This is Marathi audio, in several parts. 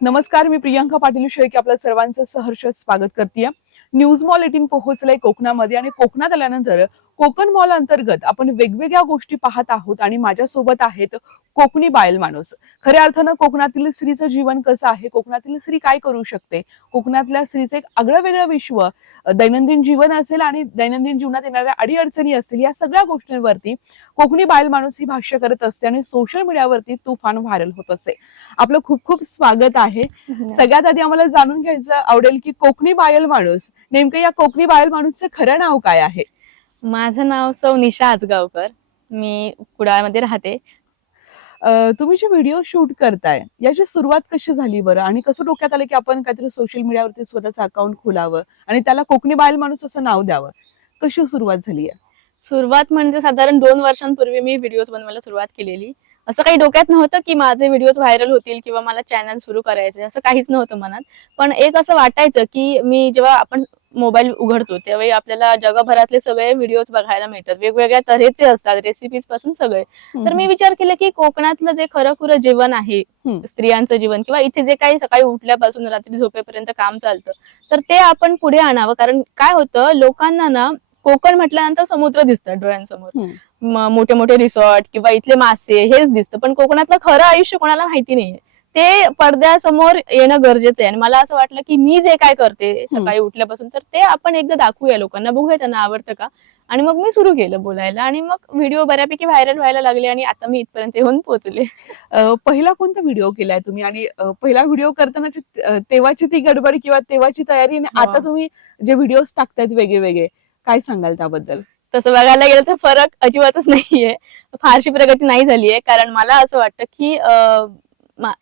नमस्कार मी प्रियांका पाटील शेळके आपल्या सर्वांचं सहर्ष स्वागत करते न्यूज मॉल एटीन पोहोचलंय कोकणामध्ये आणि कोकणात आल्यानंतर कोकण मॉल अंतर्गत आपण वेगवेगळ्या गोष्टी पाहत आहोत आणि माझ्यासोबत आहेत कोकणी बायल माणूस. खऱ्या अर्थानं कोकणातील स्त्रीचं जीवन कसं आहे? कोकणातील स्त्री काय करू शकते? कोकणातल्या स्त्रीचं एक आगळं वेगळं विश्व दैनंदिन जीवन असेल आणि दैनंदिन जीवनात येणाऱ्या अडीअडचणी असतील या सगळ्या गोष्टींवरती कोकणी बायल माणूस ही भाष्य करत असते आणि सोशल मीडियावरती तुफान व्हायरल होत असते. आपलं खूप खूप स्वागत आहे. सगळ्यात आधी आम्हाला जाणून घ्यायचं आवडेल की कोकणी बायल माणूस नेमकं या कोकणी बायल माणूसचं खरं नाव काय आहे? माझं नाव सौ निशा आजगावकर. मी कुडाळमध्ये राहते. अं, तुम्ही जे व्हिडिओ शूट करताय याची सुरुवात कशी झाली बरं? आणि कसं डोक्यात आलं की आपण काहीतरी सोशल मीडियावरती स्वतःचं अकाउंट खोलावं आणि त्याला कोकणी बायल माणूस असं नाव द्यावं? कशी सुरुवात झाली आहे? सुरुवात म्हणजे साधारण दोन वर्षांपूर्वी मी व्हिडिओज बनवायला सुरुवात केलेली. असं काही डोक्यात नव्हतं की माझे व्हिडिओज व्हायरल होतील किंवा मला चॅनल सुरू करायचे असं काहीच नव्हतं मनात. पण एक असं वाटायचं की मी जेव्हा आपण मोबाईल उघडतो त्यावेळी आपल्याला जगभरातले सगळे व्हिडिओज बघायला मिळतात. वेगवेगळ्या तऱ्हेचे असतात रेसिपीजपासून सगळे. तर मी विचार केला की कोकणातलं जे खरं खुरं जीवन आहे. स्त्रियांचं जीवन किंवा इथे जे काही सकाळी उठल्यापासून रात्री झोपेपर्यंत काम चालतं तर ते आपण पुढे आणावं. कारण काय होतं लोकांना ना कोकण म्हटल्यानंतर समुद्र दिसतात डोळ्यांसमोर. मोठे मोठे रिसॉर्ट किंवा इथले मासे हेच दिसतं. पण कोकणातलं खरं आयुष्य कोणाला माहिती नाहीये. ते पडद्यासमोर येणं गरजेचं आहे. आणि मला असं वाटलं की मी जे काय करते सकाळी उठल्यापासून तर ते आपण एकदा दाखवूया लोकांना. बघूया त्यांना आवडतं का? आणि मग मी सुरू केलं बोलायला. आणि मग व्हिडिओ बऱ्यापैकी व्हायरल व्हायला लागले आणि आता मी इथपर्यंत येऊन पोहोचले. पहिला कोणता व्हिडिओ केलाय तुम्ही? आणि पहिला व्हिडिओ करतानाची अं, तेव्हाची ती गडबड किंवा तेव्हाची तयारी आणि. आता तुम्ही जे व्हिडिओ टाकतायत वेगळे वेगळे काय सांगाल त्याबद्दल? तसं बघायला गेलं तर फरक अजिबातच नाहीये. फारशी प्रगती नाही झालीये. कारण मला असं वाटतं की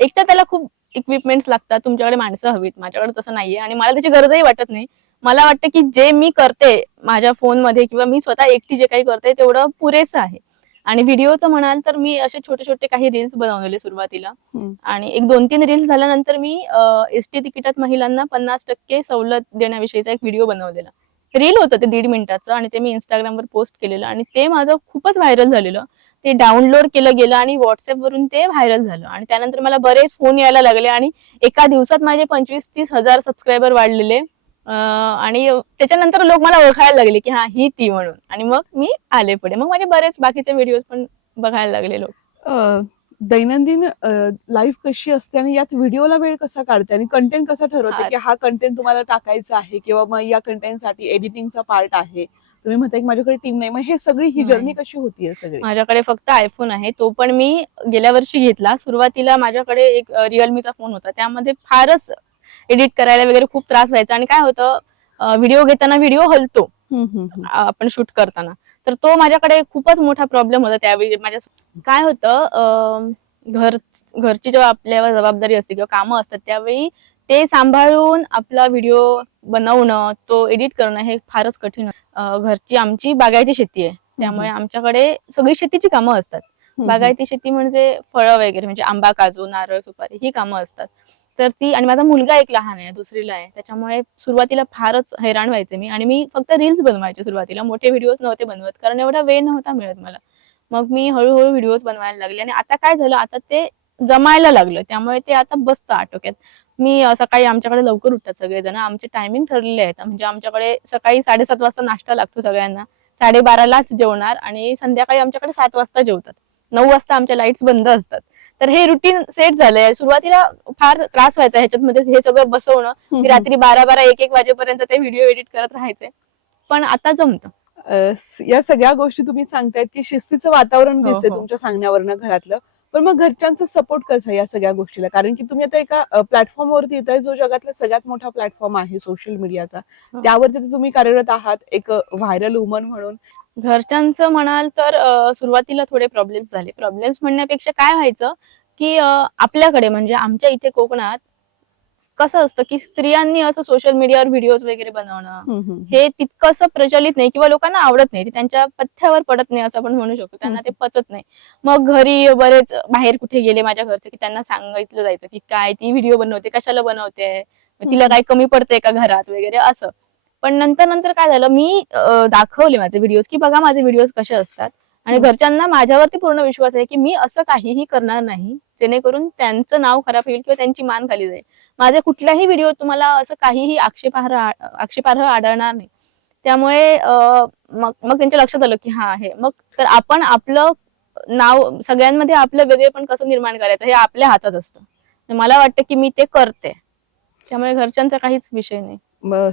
एक तर त्याला खूप इक्विपमेंट्स लागतात तुमच्याकडे माणसं हवीत माझ्याकडे तसं नाहीये आणि मला त्याची गरजही वाटत नाही. मला वाटतं की जे मी करते माझ्या फोनमध्ये किंवा मी स्वतः एकटी जे काही करते तेवढं पुरेसं आहे. आणि व्हिडिओचं म्हणाल तर मी असे छोटे छोटे काही रील्स बनवलेले सुरुवातीला. आणि एक दोन तीन रील्स झाल्यानंतर मी एस टी तिकिटात महिलांना पन्नास टक्के सवलत देण्याविषयीचा एक व्हिडिओ बनवलेला. रील होतं ते दीड मिनिटाचं आणि ते मी इंस्टाग्रामवर पोस्ट केलेलं आणि ते माझं खूपच व्हायरल झालेलं. ते डाउनलोड केलं गेलं आणि व्हॉट्सअप वरून ते व्हायरल झालं. आणि त्यानंतर मला बरेच फोन यायला लागले आणि एका दिवसात माझे पंचवीस तीस हजार सबस्क्रायबर वाढलेले. आणि त्याच्यानंतर लोक मला ओळखायला लागले की हा ही ती म्हणून. आणि मग मी आले पुढे. मग माझे बरेच बाकीचे व्हिडिओज पण बघायला लागले लोक. दैनंदिन लाईफ कशी असते आणि यात व्हिडिओला वेळ कसा काढते आणि कंटेंट कसा ठरवते. की हा कंटेंट तुम्हाला टाकायचा आहे किंवा मग या कंटेंटसाठी एडिटिंगचा पार्ट आहे. तुम्ही म्हणताय की माझ्याकडे टीम नाही. मग हे सगळी ही. जर्नी कशी होतीये सगळी? माझ्याकडे फक्त आयफोन आहे. तो पण मी गेल्या वर्षी घेतला. सुरुवातीला माझ्याकडे एक रिअलमीचा फोन होता. त्यामध्ये फारच एडिट करायला वगैरे खूप त्रास व्हायचा. आणि काय होतं व्हिडिओ घेताना व्हिडिओ हलतो. आपण शूट करताना. तर तो माझ्याकडे खूपच मोठा प्रॉब्लेम होता त्यावेळी. माझ्या काय होतं घर घरची जेव्हा आपल्यावर जबाबदारी असते किंवा कामं असतात त्यावेळी ते सांभाळून आपला व्हिडिओ बनवणं तो एडिट करणं हे फारच कठीण घरची आमची बागायती शेती आहे. त्यामुळे आमच्याकडे सगळी शेतीची कामं असतात. बागायती शेती म्हणजे फळं वगैरे म्हणजे आंबा काजू नारळ सुपारी ही कामं असतात. तर ती आणि माझा मुलगा एक लहान आहे दुसरीला आहे. त्याच्यामुळे सुरुवातीला फारच हैराण व्हायचे मी आणि मी फक्त रील्स बनवायचे सुरुवातीला. मोठे व्हिडिओज नव्हते बनवत कारण एवढा वेळ नव्हता मिळत मला. मग मी हळूहळू व्हिडिओज बनवायला लागले आणि आता काय झालं आता ते जमायला लागलं. त्यामुळे ते आता बसतं आटोक्यात. मी सकाळी आमच्याकडे लवकर उठतात सगळेजण. आमचे टायमिंग ठरलेले आहेत. म्हणजे आमच्याकडे सकाळी साडेसात वाजता नाश्ता लागतो सगळ्यांना. साडेबारालाच जेवणार आणि संध्याकाळी आमच्याकडे सात वाजता जेवतात. नऊ वाजता आमच्या लाईट्स बंद असतात. तर हे रुटीन सेट झालंय. सुरुवातीला फार त्रास व्हायचा ह्याच्यामध्ये हे सगळं बसवणं. मी रात्री बारा बारा एक एक वाजेपर्यंत ते व्हिडिओ एडिट करत राहायचे. पण आता जमतं. या सगळ्या गोष्टी तुम्ही सांगतायत की शिस्तीचं वातावरण हो, दिसतंय हो. तुमच्या सांगण्यावरनं घरातलं. पण मग घरच्यांचा सपोर्ट कसा आहे या सगळ्या गोष्टीला? कारण की तुम्ही आता एका प्लॅटफॉर्मवरती येत आहे जो जगातला सगळ्यात मोठा प्लॅटफॉर्म आहे सोशल मीडियाचा. त्यावरती तुम्ही कार्यरत आहात एक व्हायरल वुमन म्हणून. घरच्यांचं म्हणाल तर सुरुवातीला थोडे प्रॉब्लेम्स झाले. प्रॉब्लेम्स म्हणण्यापेक्षा काय व्हायचं की आपल्याकडे म्हणजे आमच्या इथे कोकणात कसं असतं की स्त्रियांनी असं सोशल मीडियावर व्हिडिओज वगैरे बनवणं हे तितकंसं प्रचलित नाही किंवा लोकांना आवडत नाही. ते त्यांच्या पथ्यावर पडत नाही असं आपण म्हणू शकतो. त्यांना ते पचत नाही. मग घरी बरेच बाहेर कुठे गेले माझ्या घरचे की त्यांना सांगितलं जायचं की काय ती व्हिडिओ बनवते कशाला बनवते? तिला. काय कमी पडते का घरात वगैरे असं. पण नंतर नंतर काय झालं? मी दाखवले माझे व्हिडिओज की बघा माझे व्हिडिओज कसे असतात. आणि. घरच्यांना माझ्यावरती पूर्ण विश्वास आहे की मी असं काहीही करणार नाही जेणेकरून त्यांचं नाव खराब होईल किंवा त्यांची मान खाली जाईल. माझे कुठल्याही व्हिडिओ तुम्हाला असं काहीही आक्षेपार्ह आक्षेपार्ह आढळणार नाही. त्यामुळे मग मग त्यांच्या लक्षात आलं की हा आहे. मग तर आपण आपलं नाव सगळ्यांमध्ये आपलं वेगळेपण कसं निर्माण करायचं हे आपल्या हातात असतं. मला वाटतं की मी ते करते. त्यामुळे घरच्यांचा काहीच विषय नाही.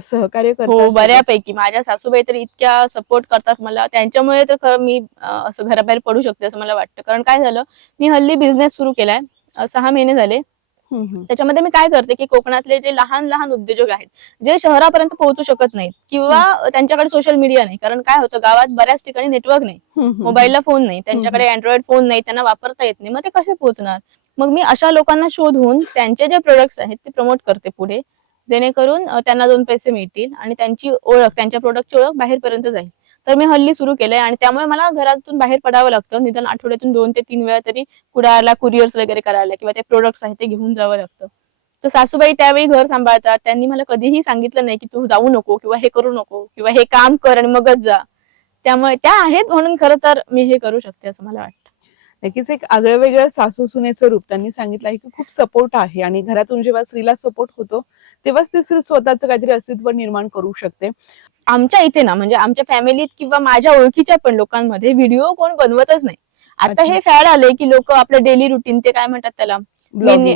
सहकार्य हो बऱ्यापैकी. माझ्या सासूबाई तर इतक्या सपोर्ट करतात मला. त्यांच्यामुळे तर खरं मी असं घराबाहेर पडू शकते असं मला वाटतं. कारण काय झालं? मी हल्ली बिझनेस सुरू केलाय. सहा महिने झाले. त्याच्यामध्ये मी काय करते की कोकणातले जे लहान लहान उद्योजक आहेत जे शहरापर्यंत पोहोचू शकत नाहीत किंवा त्यांच्याकडे सोशल मीडिया नाही कारण काय होतं गावात बऱ्याच ठिकाणी नेटवर्क नाही. मोबाईलला फोन नाही त्यांच्याकडे अँड्रॉइड फोन नाही त्यांना वापरता येत नाही मग ते कसे पोहोचणार? मग मी अशा लोकांना शोधून त्यांचे जे प्रोडक्ट्स आहेत ते प्रमोट करते पुढे जेणेकरून त्यांना दोन पैसे मिळतील आणि त्यांची ओळख त्यांच्या प्रोडक्टची ओळख बाहेरपर्यंत जाईल. तर मी हल्ली सुरू केलंय आणि त्यामुळे मला घरातून बाहेर पडावं लागतं. निदान आठवड्यातून दोन ते तीन वेळा तरी कुडाळला कुरिअर्स वगैरे करायला किंवा ते प्रोडक्ट्स आहेत ते घेऊन जावं लागतं. तर सासूबाई त्यावेळी घर सांभाळतात. त्यांनी मला कधीही सांगितलं नाही की तू जाऊ नको किंवा हे करू नको किंवा हे काम कर आणि मगच जा. त्यामुळे त्या आहेत म्हणून खरं तर मी हे करू शकते असं मला वाटतं. नक्कीच एक आगळं वेगळं सासू सुनेचं रूप त्यांनी सांगितलं आहे की खूप सपोर्ट आहे आणि घरातून जेव्हा स्त्रीला सपोर्ट होतो तेव्हाच ती स्त्री स्वतःचं काहीतरी अस्तित्व निर्माण करू शकते. आमच्या इथे ना म्हणजे आमच्या फॅमिलीत किंवा माझ्या ओळखीच्या पण लोकांमध्ये व्हिडिओ कोण बनवतच नाही. आता. हे फॅड आलंय की लोक आपलं डेली रुटीन ते काय म्हणतात त्याला.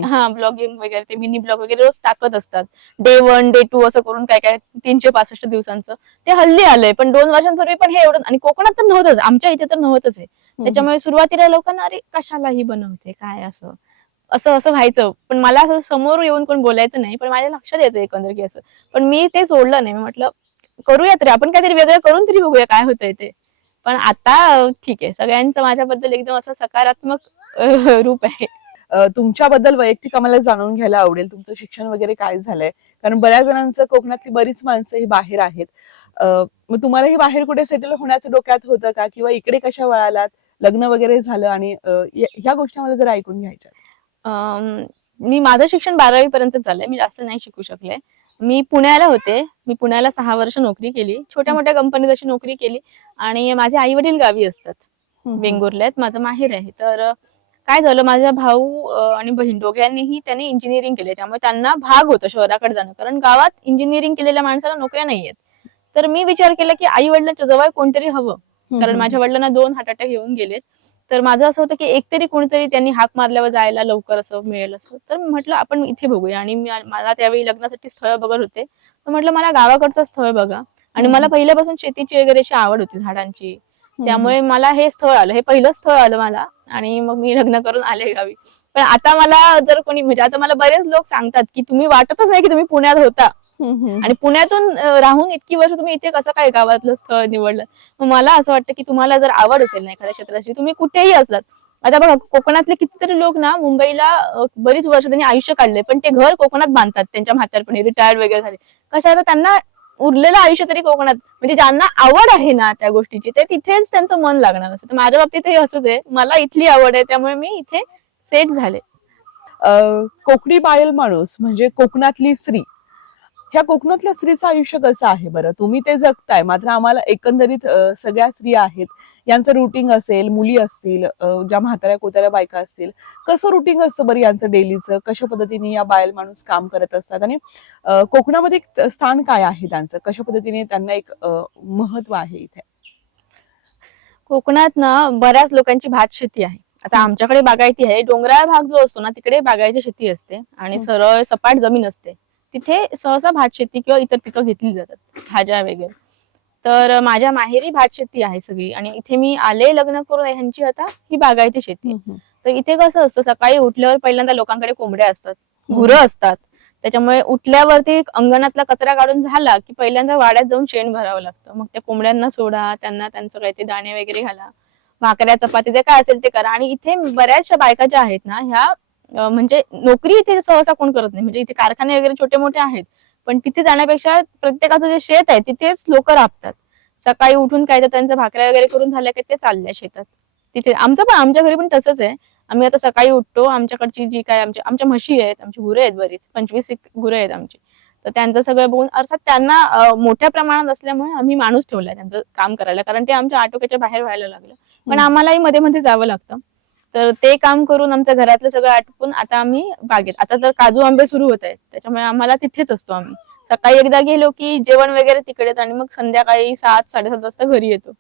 हा ब्लॉगिंग वगैरे ते मिनी ब्लॉग वगैरे रोज टाकत असतात. डे वन डे टू असं करून काय काय तीनशे पासष्ट दिवसांचं. ते हल्ली आलंय पण दोन वर्षांपूर्वी पण हे एवढं आणि कोकणात तर नव्हतंच आमच्या इथे तर नव्हतंच आहे त्याच्यामुळे सुरुवातीला लोकांना अरे कशालाही बनवते? काय असं? असं असं व्हायचं. पण मला असं समोर येऊन कोण बोलायचं नाही पण माझ्या लक्षात यायचं एकंदर की असं. पण मी ते सोडलं नाही. म्हटलं करूया तरी आपण काहीतरी वेगळं करून तरी बघूया काय होतंय ते. पण आता ठीक आहे सगळ्यांचं माझ्याबद्दल एकदम असं सकारात्मक रूप आहे. तुमच्याबद्दल वैयक्तिक आम्हाला जाणून घ्यायला आवडेल तुमचं शिक्षण वगैरे काय झालंय. कारण बऱ्याच जणांचं कोकणातली बरीच माणसं ही बाहेर आहेत. मग तुम्हाला ही बाहेर कुठे सेटल होण्याचं डोक्यात होतं का? किंवा इकडे कशा वळालात? लग्न वगैरे झालं आणि ह्या गोष्टी मला जरा ऐकून घ्यायच्या. मी माझं शिक्षण बारावी पर्यंत झालंय मी जास्त नाही शिकू शकले. मी पुण्याला होते. मी पुण्याला सहा वर्ष नोकरी केली. छोट्या मोठ्या कंपनीत अशी नोकरी केली आणि माझे आई वडील गावी असतात. वेंगुर्ल्यात. आहेत माझं माहेर आहे. तर काय झालं? माझा भाऊ आणि बहीण दोघांनीही त्यांनी इंजिनिअरिंग केले त्यामुळे त्यांना भाग होतं शहराकडे जाणं. कारण गावात इंजिनिअरिंग केलेल्या माणसाला नोकऱ्या नाहीयेत तर मी विचार केला की आई वडिलांच्या जवळ कोणतरी हवं. कारण माझ्या वडिलांना दोन हार्ट अटॅक येऊन गेलेत. तर माझं असं होतं की एकतरी कोणीतरी त्यांनी हाक मारल्यावर जायला लवकर असं मिळेल असं. तर मी म्हटलं आपण इथे बघूया. आणि मी- मला त्यावेळी लग्नासाठी स्थळ बघत होते. तर म्हटलं मला गावाकडचं स्थळ बघा. आणि मला पहिल्यापासून शेतीची वगैरे अशी आवड होती झाडांची. त्यामुळे मला हे स्थळ आलं. हे पहिलं स्थळ आलं मला. आणि मग मी लग्न करून आले गावी. पण आता मला जर कोणी म्हणजे आता मला बरेच लोक सांगतात की तुम्ही वाटतच नाही की तुम्ही पुण्यात होता. आणि पुण्यातून राहून इतकी वर्ष तुम्ही इथे कसं काय गावातलं स्थळ निवडलं? मग मला असं वाटतं की तुम्हाला जर आवड असेल ना एखाद्या क्षेत्राची तुम्ही कुठेही असलात. आता बघा कोकणातले कितीतरी लोक ना मुंबईला बरीच वर्ष त्यांनी आयुष्य काढले पण ते घर कोकणात बांधतात त्यांच्या म्हातारपणी रिटायर्ड वगैरे झाले. कशाला त्यांना उरलेलं आयुष्य तरी कोकणात म्हणजे ज्यांना आवड आहे ना त्या गोष्टीची ते तिथेच त्यांचं मन लागणार असतं तर माझ्या बाबतीत हे असंच आहे मला इथली आवड आहे त्यामुळे मी इथे सेट झाले. कोकणी बायल माणूस म्हणजे कोकणातली स्त्री ह्या कोकणातल्या स्त्रीचं आयुष्य कसं आहे बरं? तुम्ही ते जगताय. मात्र आम्हाला एकंदरीत सगळ्या स्त्रिया आहेत. यांचं रुटीन असेल मुली असतील ज्या म्हाताऱ्या कोताऱ्या बायका असतील कसं रुटीन असतं बरं यांचं डेलीचं कशा पद्धतीने या बायल माणूस काम करत असतात? आणि कोकणामध्ये एक स्थान काय आहे त्यांचं? कशा पद्धतीने त्यांना एक महत्त्व आहे इथे? कोकणात ना बऱ्याच लोकांची भात शेती आहे. आता आमच्याकडे बागायती आहे. डोंगराळ भाग जो असतो ना तिकडे बागायती शेती असते. आणि. सरळ सपाट जमीन असते. तिथे सहसा भात शेती किंवा इतर पिकं घेतली जातात भाज्या वगैरे. तर माझ्या माहेरी भात शेती आहे सगळी आणि इथे मी आले लग्न करून ह्यांची आता ही बागायती शेती. तर इथे कसं असतं सकाळी उठल्यावर पहिल्यांदा लोकांकडे कोंबड्या असतात गुरं असतात. त्याच्यामुळे उठल्यावरती अंगणातला कचरा काढून झाला की पहिल्यांदा वाड्यात जाऊन शेण भरावं लागतं. मग त्या कोंबड्यांना सोडा त्यांना त्यांचं काही ते दाणे वगैरे घाला भाकऱ्या चपाती जे काय असेल ते करा. आणि इथे बऱ्याचशा बायका ज्या आहेत ना ह्या म्हणजे नोकरी इथे सहसा कोण करत नाही. म्हणजे इथे कारखाने वगैरे छोटे मोठे आहेत. पण तिथे जाण्यापेक्षा प्रत्येकाचं जे शेत आहे तिथेच लोक राबतात. सकाळी उठून काय तर त्यांच्या भाकऱ्या वगैरे करून झाल्या की ते चालल्या शेतात. तिथे आमचं पण आमच्या घरी पण तसंच आहे. आम्ही आता सकाळी उठतो आमच्याकडची जी काय आमच्या आमच्या म्हशी आहेत आमची गुरं आहेत बरीच. पंचवीस एक गुरं आहेत आमची. तर त्यांचं सगळं बघून अर्थात त्यांना मोठ्या प्रमाणात असल्यामुळे आम्ही माणूस ठेवलाय त्यांचं काम करायला. कारण ते आमच्या आटोक्याच्या बाहेर व्हायला लागलं. पण. आम्हालाही मध्ये मध्ये जावं लागतं. तर ते काम करून आमच्या घरातलं सगळं आटपून आता आम्ही बागेत आता तर काजू आंबे सुरू होत आहेत. त्याच्यामुळे आम्हाला तिथेच असतो आम्ही. सकाळी एकदा गेलो की जेवण वगैरे तिकडेच आणि मग संध्याकाळी सात साडेसात वाजता घरी येतो.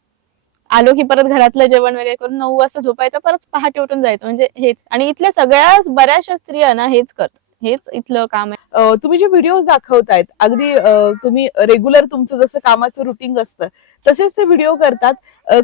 आलो की परत घरातलं जेवण वगैरे करून नऊ वाजता झोपायचं परत पहाटे उठून जायचं. म्हणजे हेच. आणि इथल्या सगळ्या बऱ्याचशा स्त्रिया ना हेच करतात. हेच इथलं काम आहे. तुम्ही जे व्हिडिओ दाखवतायत अगदी तुम्ही रेग्युलर तुमचं जसं कामाचं रुटीन असतं तसेच ते व्हिडिओ करतात.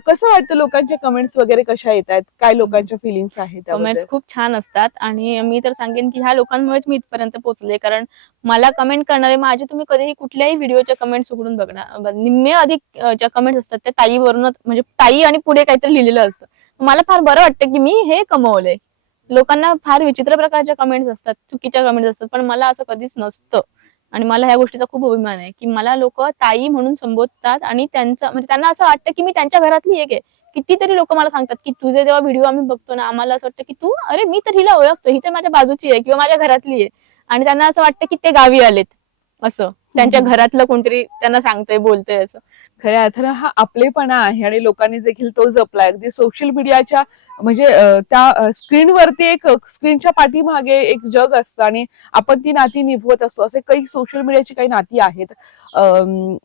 कसं वाटतं लोकांच्या कमेंट्स वगैरे कशा येत आहेत काय लोकांच्या फिलिंग्स आहेत कमेंट्स खूप छान असतात आणि मी तर सांगेन की ह्या लोकांमुळेच मी इथपर्यंत पोहोचले कारण मला कमेंट करणारे माझे तुम्ही कधीही कुठल्याही व्हिडिओच्या कमेंट्स उघडून बघणार निम्मे अधिक ज्या कमेंट्स असतात त्या ताईवरूनच म्हणजे ताई आणि पुढे काहीतरी लिहिलेलं असतं. मला फार बरं वाटतं की मी हे कमवलंय. लोकांना फार विचित्र प्रकारच्या कमेंट्स असतात चुकीच्या कमेंट्स असतात पण मला असं कधीच नसतं. आणि मला ह्या गोष्टीचा खूप अभिमान आहे की मला लोक ताई म्हणून संबोधतात आणि त्यांचं म्हणजे त्यांना असं वाटतं की मी त्यांच्या घरातली एक आहे. कितीतरी लोक मला सांगतात की तुझे जेव्हा व्हिडिओ आम्ही बघतो ना आम्हाला असं वाटतं की तू अरे मी तर हिला ओळखतो ही तर माझ्या बाजूची आहे किंवा माझ्या घरातली आहे. आणि त्यांना असं वाटतं की ते गावी आलेत असं. त्यांच्या. घरातलं कोणतरी त्यांना सांगतंय बोलतंय असं. खऱ्या अर्थानं हा आपलेपणा आहे आणि लोकांनी देखील तो जपलाय अगदी सोशल मीडियाच्या म्हणजे त्या स्क्रीनवरती एक स्क्रीनच्या पाठीमागे एक जग असतं आणि आपण ती नाती निभवत असतो. असे काही सोशल मीडियाची काही नाती आहेत.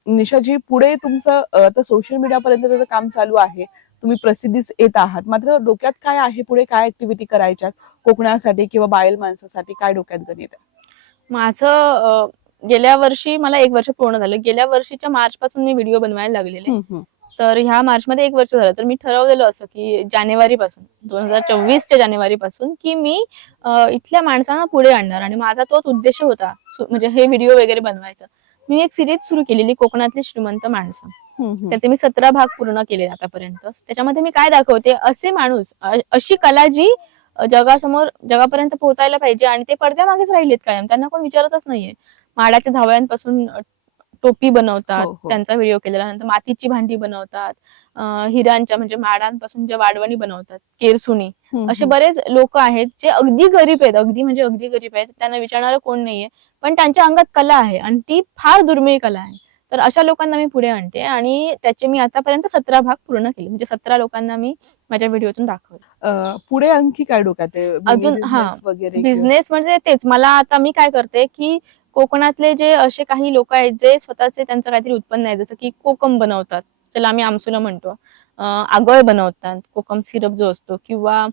निशाजी पुढे तुमचं आता सोशल मीडियापर्यंत त्याचं काम चालू आहे. तुम्ही प्रसिद्धीस येत आहात. मात्र डोक्यात काय आहे? पुढे काय ऍक्टिव्हिटी करायच्यात? कोकणासाठी किंवा बायल माणसासाठी काय डोक्यात गणित आहे? माझं गेल्या वर्षी मला एक वर्ष पूर्ण झालं. गेल्या वर्षीच्या मार्च पासून मी व्हिडिओ बनवायला लागलेले. तर ह्या मार्च मध्ये एक वर्ष झालं. तर मी ठरवलेलं असं की जानेवारी पासून दोन हजार चोवीसच्या जानेवारी पासून की मी इथल्या माणसांना पुढे आणणार. आणि माझा तोच उद्देश होता म्हणजे हे व्हिडिओ वगैरे बनवायचं. मी एक सिरीज सुरू केलेली कोकणातली श्रीमंत माणसं. त्याचे मी सतरा भाग पूर्ण केले आतापर्यंत. त्याच्यामध्ये मी काय दाखवते असे माणूस अशी कला जी जगासमोर जगापर्यंत पोहोचायला पाहिजे आणि ते पडद्यामागेच राहिलेत कायम. त्यांना कोण विचारतच नाहीये. माडाच्या झावळ्यांपासून टोपी बनवतात हो, हो. त्यांचा व्हिडिओ केलेला नंतर मातीची भांडी बनवतात हिरांच्या म्हणजे माडांपासून ज्या वाडवणी बनवतात केरसुणी हम्म, असे. बरेच लोक आहेत जे अगदी गरीब आहेत अगदी म्हणजे अगदी गरीब आहेत त्यांना विचारणारं कोण नाहीये पण त्यांच्या अंगात कला आहे आणि ती फार दुर्मिळ कला आहे तर अशा लोकांना मी पुढे आणते आणि त्याचे मी आतापर्यंत सतरा भाग पूर्ण केले म्हणजे सतरा लोकांना मी माझ्या व्हिडिओतून दाखवले पुढे आणखी काय डोक्यात आहे अजून, हा, बिझनेस म्हणजे तेच मला आता मी काय करते की कोकणातले जे असे काही लोक आहेत जे स्वतःचे त्यांचं काहीतरी उत्पन्न आहे जसं की कोकम बनवतात. ज्याला आम्ही आमसुला म्हणतो. अं, आगळ बनवतात. कोकम सिरप जो असतो किंवा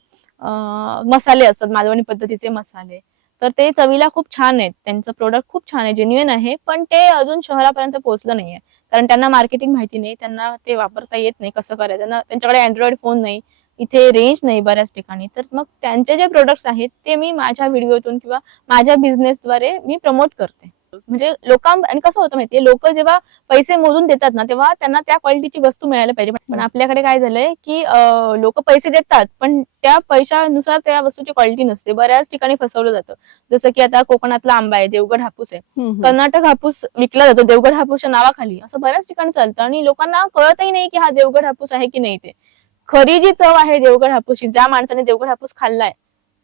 मसाले असतात मालवणी पद्धतीचे मसाले. तर ते चवीला खूप छान आहेत. त्यांचं प्रोडक्ट खूप छान आहे जेन्युइन आहे पण ते अजून शहरापर्यंत पोहोचलं नाहीये. कारण त्यांना मार्केटिंग माहिती नाही त्यांना ते वापरता येत नाही कसं करायचं. त्यांना त्यांच्याकडे अँड्रॉइड फोन नाही. इथे रेंज नाही बऱ्याच ठिकाणी. तर मग त्यांचे जे प्रोडक्ट्स आहेत ते मी माझ्या व्हिडिओतून किंवा माझ्या बिझनेसद्वारे मी प्रमोट करते. म्हणजे लोकां आणि कसं होतं माहितीये लोक जेव्हा पैसे मोजून देतात ना तेव्हा त्यांना त्या क्वालिटीची वस्तू मिळायला पाहिजे. पण आपल्याकडे काय झालंय की लोक पैसे देतात पण त्या पैशानुसार त्या वस्तूची क्वालिटी नसते. बऱ्याच ठिकाणी फसवलं जातं. जसं की आता कोकणातला आंबा आहे देवगड हापूस आहे. कर्नाटक हापूस विकला जातो देवगड हापूसच्या नावाखाली. असं बऱ्याच ठिकाणी चालतं आणि लोकांना कळतही नाही की हा देवगड हापूस आहे की नाही ते. खरी जी चव आहे देवगड हापूसची ज्या माणसाने देवगड हापूस खाल्लाय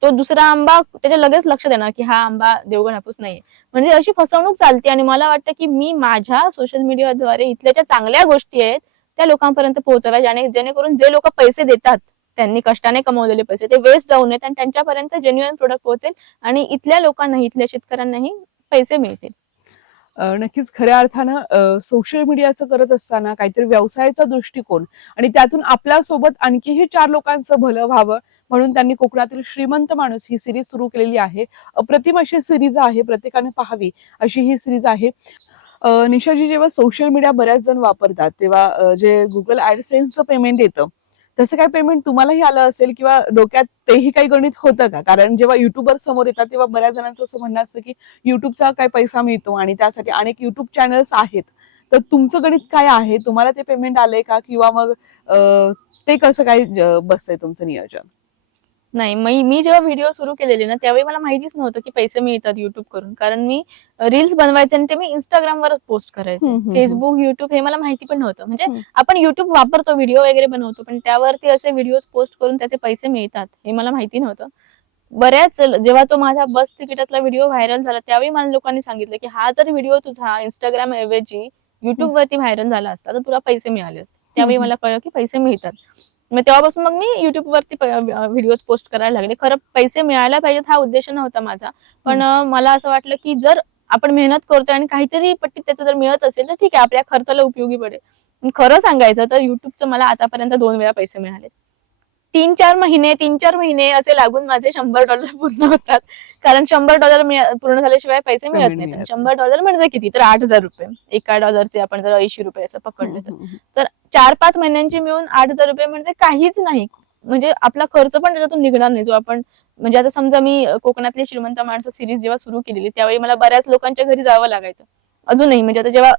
तो दुसरा आंबा त्याच्या लगेच लक्ष देणार की हा आंबा देवगड हापूस नाहीये. म्हणजे अशी फसवणूक चालते आणि मला वाटतं की मी माझ्या सोशल मीडियाद्वारे इथल्या ज्या चांगल्या गोष्टी आहेत त्या लोकांपर्यंत पोहोचव्या ज्याने जेणेकरून जे लोक पैसे देतात त्यांनी कष्टाने कमवलेले पैसे ते वेस्ट जाऊ नयेत आणि त्यांच्यापर्यंत जेन्युअन प्रोडक्ट पोहोचेल आणि इथल्या लोकांनाही इथल्या शेतकऱ्यांनाही पैसे मिळतील. नक्कीच खऱ्या अर्थानं सोशल मीडियाचं करत असताना काहीतरी व्यवसायाचा दृष्टिकोन आणि त्यातून आपल्यासोबत आणखीही चार लोकांचं भलं व्हावं म्हणून त्यांनी कोकणातील श्रीमंत माणूस ही सिरीज सुरू केलेली आहे. अप्रतिम अशी सिरीज आहे प्रत्येकाने पाहावी अशी ही सिरीज आहे. निशाजी जेव्हा सोशल मीडिया बऱ्याच जण वापरतात तेव्हा जे गुगल ऍडसेन्सचं पेमेंट येतं तसं काय पेमेंट तुम्हालाही आलं असेल किंवा डोक्यात तेही काही गणित होतं का? कारण जेव्हा युट्यूबर समोर येतात तेव्हा बऱ्याच जणांचं असं म्हणणं असतं की युट्यूबचा काय पैसा मिळतो आणि त्यासाठी अनेक युट्यूब चॅनल्स आहेत. तर तुमचं गणित काय आहे? तुम्हाला ते पेमेंट आलंय का? किंवा मग ते कसं काय बसतंय तुमचं नियोजन? नाही मी मी जेव्हा व्हिडिओ सुरू केलेले ना त्यावेळी मला माहितीच नव्हतं की पैसे मिळतात युट्यूब करून. कारण मी रील्स बनवायचे आणि ते मी इंस्टाग्रामवरच पोस्ट करायचे. फेसबुक युट्यूब हे मला माहिती पण नव्हतं. म्हणजे. आपण युट्यूब वापरतो व्हिडिओ वगैरे बनवतो पण त्यावरती असे व्हिडिओ पोस्ट करून त्याचे पैसे मिळतात हे मला माहिती नव्हतं. बऱ्याच जेव्हा तो माझा बस तिकिटातला व्हिडिओ व्हायरल झाला त्यावेळी मला लोकांनी सांगितलं की हा जर व्हिडिओ तुझा इंस्टाग्राम ऐवजी युट्यूब वरती व्हायरल झाला असता तर तुला पैसे मिळाले असते. त्यावेळी. मला कळलं की पैसे मिळतात. मग तेव्हापासून मग मी युट्यूब वरती व्हिडिओ पोस्ट करायला लागले. खरं पैसे मिळायला पाहिजेत हा उद्देश नव्हता माझा. पण मला असं वाटलं की जर आपण मेहनत करतोय आणि काहीतरी पट्टीत त्याचं जर मिळत असेल तर ठीक आहे आपल्या खर्चाला उपयोगी पडेल. खरं सांगायचं तर युट्यूबचं मला आतापर्यंत दोन वेळा पैसे मिळाले तीन चार महिने तीन चार महिने असे लागून माझे शंभर डॉलर पूर्ण होतात. कारण शंभर डॉलर पूर्ण झाल्याशिवाय पैसे मिळत नाहीत आणि शंभर डॉलर म्हणजे किती? तर आठ हजार रुपये. एका डॉलरचे आपण जर ऐंशी रुपये असं पकडले तर. चार पाच महिन्यांची मिळून आठ हजार रुपये म्हणजे काहीच नाही. म्हणजे आपला खर्च पण त्याच्यातून निघणार नाही. जो आपण म्हणजे आता समजा मी कोकणातली श्रीमंत माणसं सिरीज जेव्हा सुरू केलेली त्यावेळी मला बऱ्याच लोकांच्या घरी जावं लागायचं. अजूनही. म्हणजे आता जेव्हा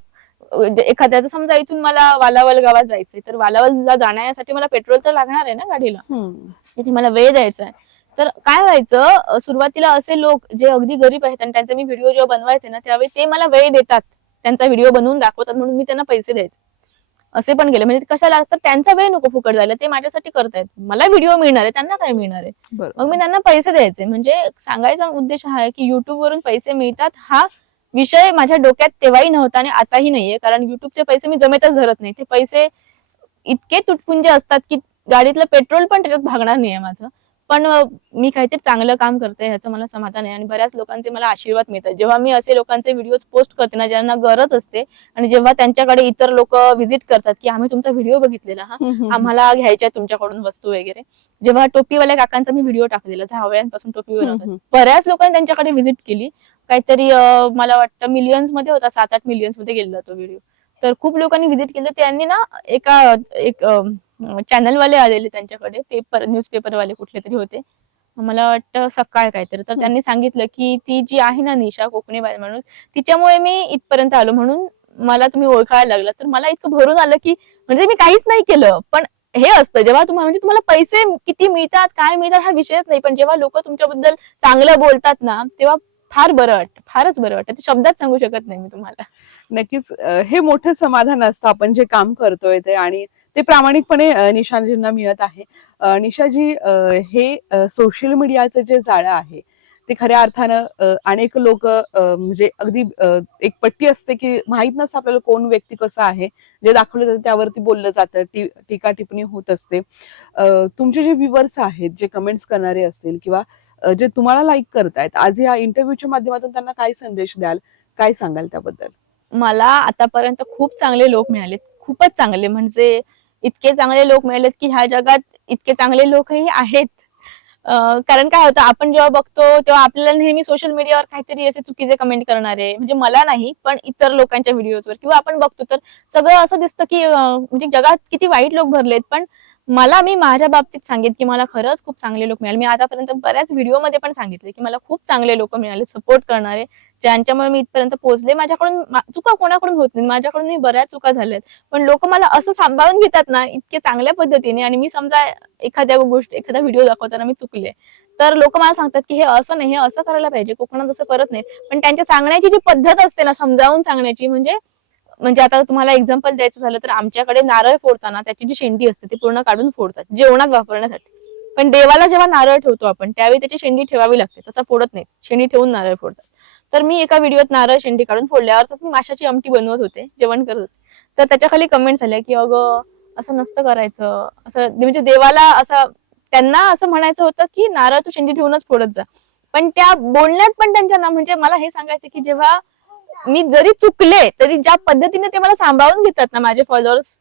एखाद्याचं समजा इथून मला वालावल गावात जायचंय तर वालावलला जाण्यासाठी मला पेट्रोल तर लागणार आहे ना गाडीला. तिथे मला वेळ द्यायचा आहे. तर काय व्हायचं सुरुवातीला असे लोक जे अगदी गरीब आहेत आणि त्यांचा मी व्हिडिओ जेव्हा बनवायचे ना त्यावेळी ते मला वेळ देतात. त्यांचा व्हिडिओ बनवून दाखवतात म्हणून मी त्यांना पैसे द्यायचे. असे पण गेले. म्हणजे कशाला तर त्यांचा वेळ नको फुकट जायला. ते माझ्यासाठी करतायत. मला व्हिडिओ मिळणार आहे त्यांना काय मिळणार आहे. मग मी त्यांना पैसे द्यायचे. म्हणजे सांगायचा उद्देश हा आहे की युट्यूब वरून पैसे मिळतात. हा विषय माझ्या डोक्यात तेव्हाही नव्हता आणि आताही नाहीये. कारण युट्यूबचे पैसे मी जमेतच धरत नाही. ते पैसे इतके तुटपुंजे असतात की गाडीतलं पेट्रोल पण त्याच्यात भागणार नाहीये माझं. पण मी काहीतरी चांगलं काम करते ह्याचं मला समाधान आहे. आणि बऱ्याच लोकांचे मला आशीर्वाद मिळतात. जेव्हा मी असे लोकांचे व्हिडिओ पोस्ट करते ना ज्यांना गरज असते आणि जेव्हा त्यांच्याकडे इतर लोक व्हिजिट करतात की आम्ही तुमचा व्हिडिओ बघितलेला हा. आम्हाला घ्यायच्या तुमच्याकडून वस्तू वगैरे. जेव्हा टोपीवाल्या काकांचा मी व्हिडिओ टाकलेला झावळ्यांपासून टोपी बनवतात. बऱ्याच लोकांनी त्यांच्याकडे व्हिजिट केली. काहीतरी मला वाटतं मिलियन्समध्ये होता सात आठ मिलियन्समध्ये गेलेला तो व्हिडिओ तर खूप लोकांनी व्हिजिट केलं. त्यांनी ना एका एक चॅनल वाले आलेले त्यांच्याकडे पेपर न्यूजपेपर वाले कुठले तरी होते. मला वाटतं सकाळ काहीतरी. तर त्यांनी सांगितलं की ती जी आहे ना निशा कोकणी बाई म्हणून तिच्यामुळे मी इथपर्यंत आलो. म्हणून मला तुम्ही ओळखायला लागला तर मला इतकं भरून आलं की म्हणजे मी काहीच नाही केलं. पण हे असतं जेव्हा तुम्हाला म्हणजे तुम्हाला पैसे किती मिळतात काय मिळतात हा विषयच नाही. पण जेव्हा लोक तुमच्याबद्दल चांगलं बोलतात ना तेव्हा फार बरं वाटतं फारच बरं वाटतं. ते शब्दात सांगू शकत नाही मी तुम्हाला. नक्कीच हे मोठं समाधान असतं आपण जे काम करतोय ते आणि ते प्रामाणिकपणे निशाजींना मिळत आहे. निशाजी हे सोशल मीडियाचं जे जाळं आहे ते खऱ्या अर्थानं अनेक लोक म्हणजे अगदी एक पट्टी असते की माहीत नसतं आपल्याला कोण व्यक्ती कसं आहे. जे दाखवलं जातं त्यावरती बोललं जातं टी- टीका टिप्पणी होत असते. तुमचे जे व्ह्युअर्स आहेत जे कमेंट्स करणारे असतील किंवा जे तुम्हाला लाईक करतायत आज या इंटरव्ह्यूच्या माध्यमातून त्यांना काय संदेश द्याल? काय सांगाल त्याबद्दल? मला आतापर्यंत खूप चांगले लोक मिळालेत. खूपच चांगले. म्हणजे इतके चांगले लोक मिळालेत की ह्या जगात इतके चांगले लोकही आहेत. कारण काय होतं आपण जेव्हा बघतो तेव्हा आपल्याला नेहमी सोशल मीडियावर काहीतरी असे चुकीचे कमेंट करणारे म्हणजे मला नाही पण इतर लोकांच्या व्हिडिओजवर किंवा आपण बघतो तर सगळं असं दिसतं की म्हणजे जगात किती वाईट लोक भरलेत पण मला मी माझ्या बाबतीत सांगेन की मला खरंच खूप चांगले लोक मिळाले. मी आतापर्यंत बऱ्याच व्हिडिओमध्ये पण सांगितले की मला खूप चांगले लोक मिळाले सपोर्ट करणारे ज्यांच्यामुळे मी इथपर्यंत पोहोचले. माझ्याकडून चुका कोणाकडून होत नाही माझ्याकडूनही बऱ्याच चुका झाल्यात. पण लोक मला असं सांभाळून घेतात ना इतके चांगल्या पद्धतीने. आणि मी समजा एखाद्या गोष्ट एखादा व्हिडिओ दाखवताना मी चुकले तर लोक मला सांगतात की हे असं नाही हे असं करायला पाहिजे. कोकणात असं करत नाही पण त्यांच्या सांगण्याची जी पद्धत असते ना समजावून सांगण्याची म्हणजे म्हणजे आता तुम्हाला एक्झाम्पल द्यायचं झालं तर आमच्याकडे नारळ फोडताना त्याची जी शेंडी असते ती पूर्ण काढून फोडतात जेवणात वापरण्यासाठी. पण देवाला जेव्हा नारळ ठेवतो आपण त्यावेळी त्याची शेंडी ठेवावी लागते तसा फोडत नाही शेंडी ठेवून नारळ फोडतात. तर मी एका व्हिडिओत नारळ शेंडी काढून फोडल्यावर तर मी माशाची आमटी बनवत होते जेवण करत होते. तर त्याच्याखाली कमेंट झाल्या की अगं असं नसतं करायचं. असं म्हणजे देवाला असं त्यांना असं म्हणायचं होतं की नारळ तू शेंडी ठेवूनच फोडत जा. पण त्या बोलण्यात पण त्यांच्या ना म्हणजे मला हे सांगायचं की जेव्हा मी जरी चुकले तरी ज्या पद्धतीने ते मला सांभाळून घेतात ना माझे फॉलोअर्स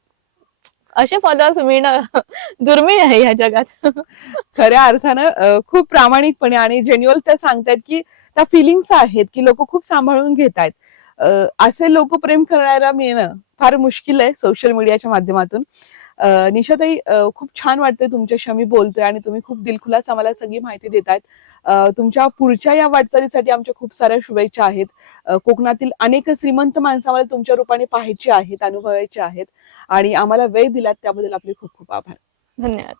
असे फॉलोअर्स मिळणं दुर्मिळ आहे ह्या जगात. खऱ्या अर्थानं खूप प्रामाणिकपणे आणि जेन्युअल त्या सांगतायत की त्या फिलिंग्स आहेत की लोक खूप सांभाळून घेत आहेत. असे लोक प्रेम करणारा मिळणं फार मुश्किल आहे सोशल मीडियाच्या माध्यमातून. निशाताई खूप छान वाटतंय तुमच्याशी आम्ही बोलतोय आणि तुम्ही खूप दिलखुलास आम्हाला सगळी माहिती देतायत. तुमच्या पुढच्या या वाटचालीसाठी आमच्या खूप साऱ्या शुभेच्छा आहेत. कोकणातील अनेक श्रीमंत माणसं आम्हाला तुमच्या रूपाने पाहायची आहेत अनुभवायची आहेत आणि आम्हाला वेळ दिलात त्याबद्दल आपले खूप खूप आभार. धन्यवाद.